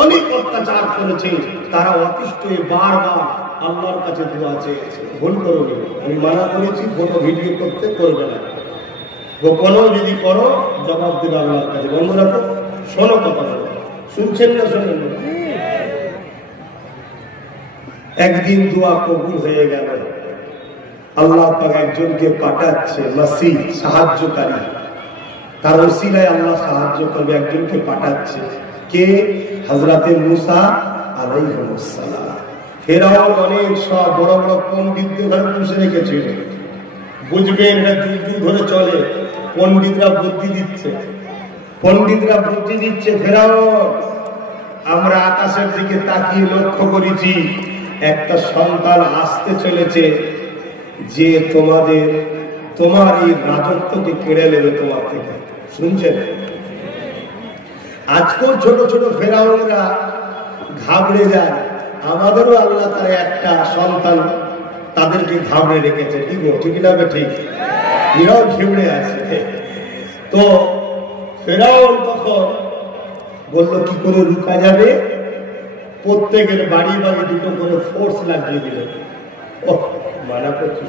অনেক অত্যাচার করেছে, তারা অতিষ্ঠ হয়ে বারবার আল্লাহর কাছে দোয়া চেয়েছে। ভুল করবে, আমি মানা করেছি ফটো ভিডিও করতে, করবে না, গোপনও যদি করো জবাব দেবে আল্লাহর কাছে। বন্ধুরা তো শোনো কথা, শুনছেন না? শোনেন। একদিন দোয়া কবুল হয়ে গেল, আল্লাহ পাক একজনকে পাঠাচ্ছে, মাসিহ সাহায্যকারী, তার ওসিলায় আল্লাহ সাহায্য করবে, একজনকে পাঠাচ্ছে। কে? হযরতে মুসা আলাইহিস সালাম। ফেরাউন অনেক সব বড় বড় পণ্ডিতদের ঘরে পুষে রেখেছিল, বুঝবেন এটা যুগ যুগ ধরে চলে, পণ্ডিতরা বুদ্ধি দিচ্ছে, পণ্ডিতরা বুদ্ধি দিচ্ছে। ফেরাউন, আমরা আকাশের দিকে তাকিয়ে লক্ষ্য করেছি একটা সন্তান আসতে চলেছে যে তোমার এই রাজত্বকে কেড়ে নেবে তোমার থেকে। শুনছেন? আজকেও ছোট ছোট ফেরাউনরা ঘাবড়ে যায়, আমাদেরও আল্লাহ তার একটা সন্তান তাদেরকে ঘাবড়ে রেখেছে। কি গো, ঠিক না? ঠিক, এরাও ঘেবড়ে আছে। তো ফেরাউন তখন বললো কি করে রুকা যাবে, প্রত্যেকের বাড়ি বাড়ি দুটো করে ফোর্স লাগিয়ে দিল। মানা করছি,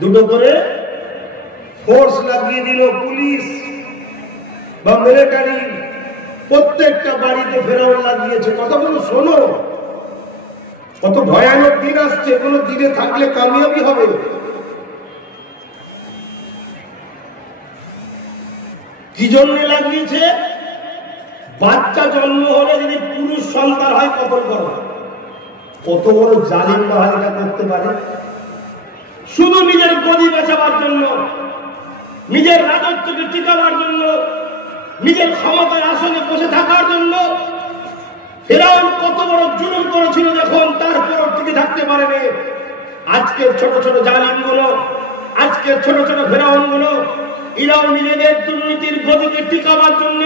দুটো করে ফোর্স লাগিয়ে দিল, পুলিশ বা মিলিটারি, প্রত্যেকটা বাড়িতে ফেরাউন লাগিয়েছে। কথা বলো, শোনো, কত ভয়ানক দিন আসছে, কোনো দিনে থাকলে কামিয়াবি হবে। কি জন্য লাগিয়েছে? বাচ্চা জন্ম হলে যদি পুরুষ সন্তান হয় কতল করো। কত বড় জালিম না হয় এটা করতে পারে? শুধু নিজের গদি বাঁচাবার জন্য, নিজের রাজত্বকে টিকাবার জন্য, নিজের ক্ষমতার আসনে বসে থাকার জন্য ফেরাউন কত বড় জুলুম করেছিল যখন, তারপর টিকে থাকতে পারেনি। আজকের ছোট ছোট জালিম গুলো, আজকের ছোট ছোট ফেরাউন গুলো, এরাও নিজেদের দুর্নীতির গদিকে টিকাবার জন্য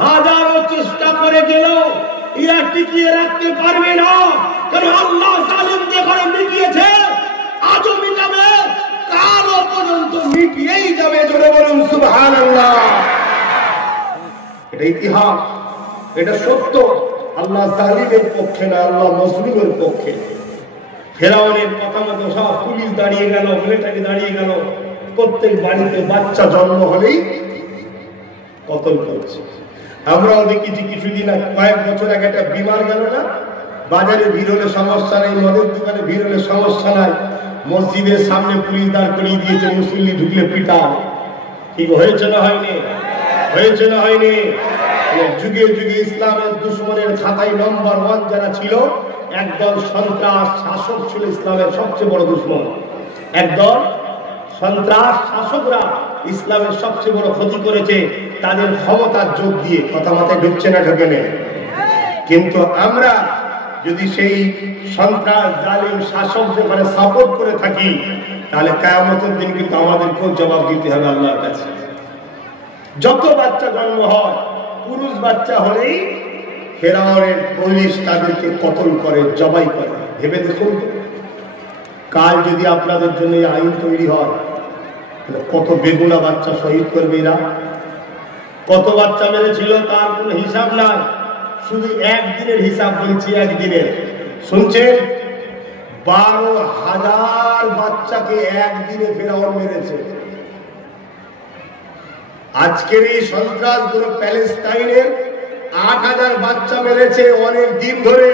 হাজারো চেষ্টা করে গেল, এরা টিকিয়ে রাখতে পারবে না। কারণ আল্লাহ জালিমকে ঘরে মিটিয়েছে, আজও মিটাবে, কালও পর্যন্ত মিটিয়েই যাবে। জোরে বলুন সুবহানাল্লাহ। এটা ইতিহাস, এটা সত্য। আল্লাহ জালিমের পক্ষে না, আল্লাহ মজলুমের পক্ষে। ফেরাউনের কথা মতো সব পুলিশ দাঁড়িয়ে গেল, মিলিটারি দাঁড়িয়ে গেল, প্রত্যেক বাড়িতে বাচ্চা জন্ম হলেই কতল করছে। আমরাও দেখেছি কিছুদিন আগে, কয়েক বছর আগে একটা বিমার গেল না, বাজারে ভিড় হলে সমস্যা নেই, মদের দোকানে ভিড় হলে সমস্যা নাই, মসজিদের সামনে পুলিশ দাঁড় করিয়ে দিয়েছে, মুসল্লি ঢুকলে পিটাও। ঠিক হয়েছে না হয়নি? হয়েছে না হয়নি? যুগে যুগে ইসলামের দুশ্মনের খাতায় নম্বর 1 যারা ছিল, একদল সন্ত্রাস শাসক ছিল ইসলামের সবচেয়ে বড় দুশ্মন। একদল সন্ত্রাস শাসকরা ইসলামের সবচেয়ে বড় ক্ষতি করেছে তাদের ক্ষমতার যোগ দিয়ে। কথা মাথায় ঢুকছে না? ঢোকে নেই। কিন্তু আমরা যদি সেই সন্ত্রাস জালিম শাসকদের সাপোর্ট করে থাকি, তাহলে কিয়ামতের দিন কিন্তু আমাদেরকেও জবাব দিতে হবে আল্লাহর কাছে। যত বাচ্চা জন্ম হয়, পুরুষ বাচ্চা হলেই ফেরাউনের পুলিশ তাদেরকে কতল করে, জবাই করে। ভেবে দেখুন, কাল যদি আপনাদের জন্য এই আইন তৈরি হয়, কত বেগুনা বাচ্চা শহীদ করবে এরা। কত বাচ্চা মেরেছিল তার কোনো হিসাব নাই, শুধু একদিনের হিসাব বলছি, একদিনের। শুনছেন, 12,000 বাচ্চাকে একদিনে ফেরাউন মেরেছে। আজকের এই সন্ত্রাসগুলো প্যালেস্টাইনের 8,000 বাচ্চা মেরেছে অনেক দিন ধরে।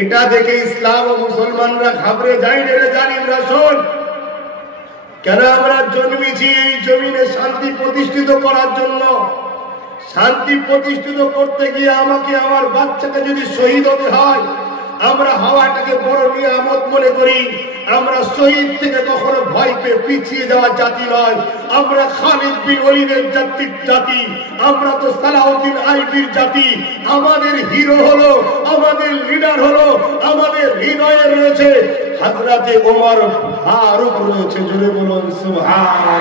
এটা দেখে ইসলাম ও মুসলমানরা ঘাবড়ে যায় রে জালিম রাসূল। কেন আমরা জন্মেছি এই জমিনে শান্তি প্রতিষ্ঠিত করার জন্য। শান্তি প্রতিষ্ঠিত করতে গিয়ে আমাকে আমার বাচ্চাকে যদি শহীদ হতে হয়, আমরা হাওয়াটাকে বড় নিয়ামত মনে করি। আমরা শহীদ থেকে কখনো ভয় পেয়ে পিছিয়ে যাওয়া জাতি নয়। আমরা খালিদ বিন ওয়ালিদের জাতি, আমরা তো সালাউদ্দিন আইবির জাতি। আমাদের হিরো হলো, আমাদের লিডার হলো, আমাদের হৃদয়ে রয়েছে হযরতে ওমর ফারুক রয়েছে। জোরে বলুন সুবহানাল্লাহ।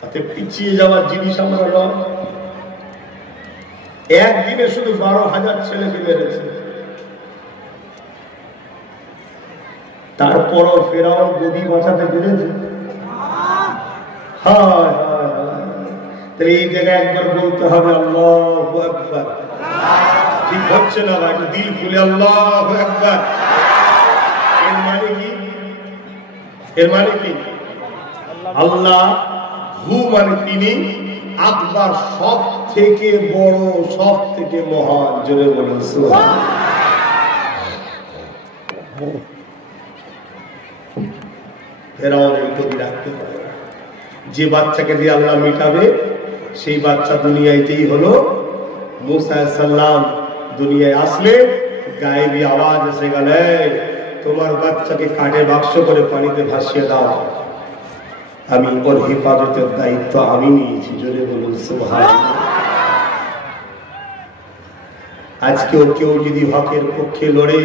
তাতে পিছিয়ে যাওয়ার জিনিস আমরা নয়। একদিনে শুধু 12,000 ছেলেকে মেরেছে। তারপরও ফেরাউন গদি বাঁচাতে পেরেছে। হায় হায় হায়। তাহলে এই জায়গায় একবার বলতে হবে আল্লাহু আকবার। ঠিক হচ্ছে না ভাই, দিল খুলে আল্লাহু আকবার। এর মানে কি? এর মানে কি? আল্লাহ হু মানে তিনি, আকবার সব থেকে বড়, সব থেকে মহান। জোরে বলুন সুবহানাল্লাহ। ফেরাউনের কবি রাখতে পারে, যে বাচ্চাকে দিয়ে আল্লাহ মিটাবে সেই বাচ্চা দুনিয়াতেই হলো। মুসা আলাইহিস সালাম দুনিয়ায় আসলে গায়েবী আওয়াজ এসে গেল, তোমার বাচ্চাকে কাঠে বাক্স করে পানিতে ভাসিয়ে দাও, আমি ওর হেফাজতের দায়িত্ব আমি নিয়েছি। জোরে বলুন সুবহানাল্লাহ। আজকেও কেউ যদি হকের পক্ষে লড়ে,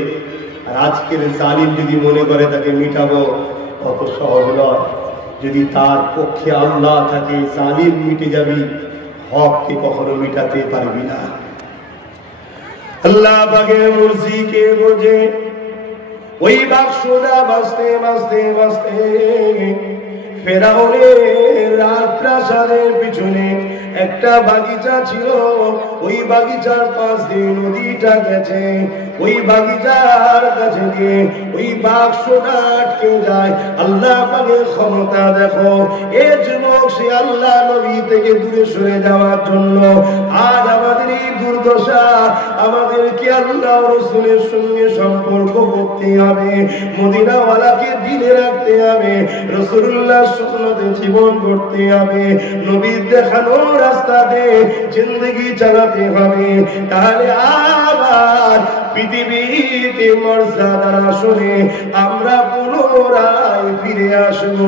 আর আজকের জালিম যদি মনে করে তাকে মিটাবো, অত সহজ নয়। যদি তার পক্ষে আল্লাহ থাকে, জালিম মিটে যাবি, হককে কখনো মিটাতে পারবি না। আল্লাহ পাকের মুর্জিকে বোঝে ওই বাক্সটা বাঁচতে বাঁচতে বাঁচতে ফেরাউনের রাজপ্রাসাদের পিছনে একটা বাগিচা ছিল। ওই বাগিচার পাশ দিয়ে নদীটা গেছে। ওই বাগিচার কাছে গিয়ে ওই বাক্সটা আটকে যায়। আল্লাহ পাকের ক্ষমতা দেখো। এ যুবক সে আল্লাহ নবী থেকে দূরে সরে যাওয়ার জন্য আজ আমাদের এই দুর্দশা। আমাদেরকে আল্লাহ রাসূলের সঙ্গে সম্পর্ক করতে হবে, মদিনাওয়ালাকে দিলে রাখতে হবে, রাসূলুল্লাহ সুন্নতে জীবন করতে হবে, নবীর দেখানো রাস্তাতে জিন্দেগি চালাতে হবে। তাহলে আবার পৃথিবীতে মর্যাদার আসরে আমরা পুনরায় ফিরে আসবো।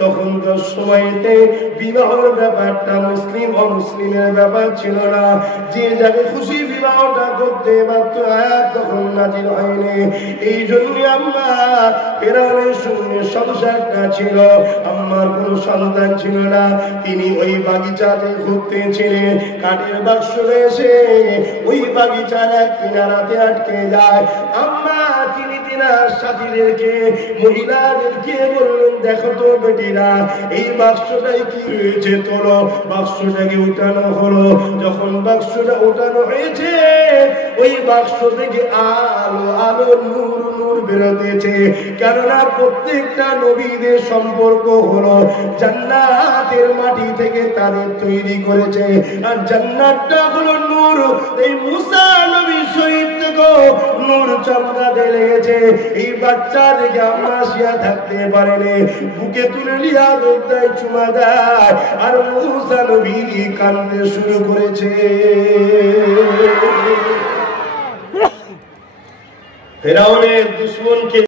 তখনকার সময়তে বিবাহের ব্যাপারটা মুসলিম অমুসলিমের ব্যাপার ছিল না। যে যাকে খুশি বিবাহটা করতে পারত, আয়াত তখন নাযিল হয়নি। এই জন্য আম্মা ফেরাউনের সঙ্গে সংসারটা ছিল। আম্মার কোনো সন্তান ছিল না। তিনি ওই বাগিচাতে ঘুরতেছিলেন। কাঠের বাক্স এসে ওই বাগিচার এক কিনারাতে আটকে যায়। আম্মা তিনি তিনার সাথীদেরকে, মহিলাদেরকে বললেন, দেখো তো বেটিরা, এই বাক্সটাই কি হয়েছে, তোলো। বাক্সটাকে উঠানো হলো। যখন বাক্সটা উঠানো হয়েছে, ওই বাক্স থেকে আলো আলো নূর নূর বেরোতেছে। কেননা প্রত্যেকটা নবীদের সম্পর্ক হলো জান্নাতের মাটি থেকে তাদের তৈরি করেছে, আর জান্নাতটা হলো নূর। এই মুসা নবী শহীদ থেকে নূর চমকাতে লেগেছে। এই বাচ্চা দেখে আমরা আসিয়া থাকতে পারেনি, বুকে তুলে লিয়া দৌড়ায়, চুমা দেয়, আর মুসা নবী কাঁদতে শুরু করেছে। ফেরাউনের দুশমনকে